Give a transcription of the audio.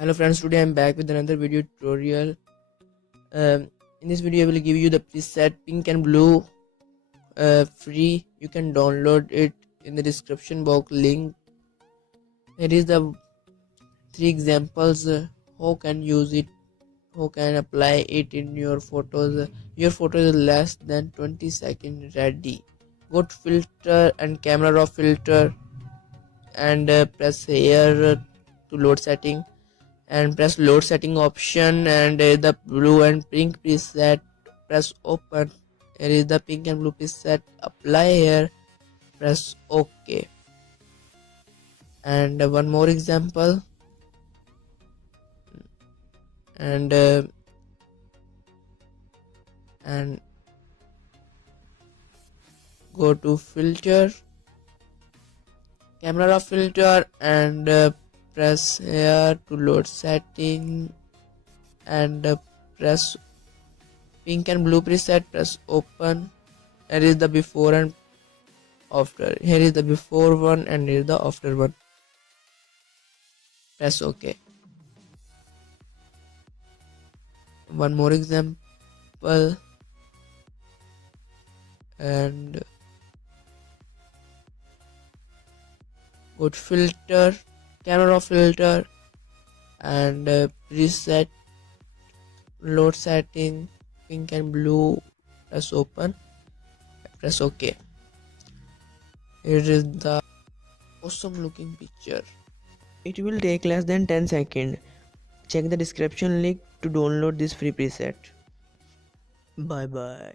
Hello friends, today I'm back with another video tutorial. In this video I will give you the preset pink and blue free. You can download it in the description box link. Here is the three examples how can use it, how can apply it in your photos. Your photo is less than 20 seconds ready. Go to filter and camera raw filter and press here to load setting and press load setting option, and the blue and pink preset, press open. Here is the pink and blue preset, apply here, press OK. And one more example, and go to filter, camera raw filter, and press here to load setting, and press pink and blue preset, press open. Here is the before and after. Here is the before one and here is the after one. Press OK. One more example, and go to filter, camera filter, and preset, load setting, pink and blue, press open, press OK. Here is the awesome looking picture. It will take less than 10 seconds. Check the description link to download this free preset. Bye bye.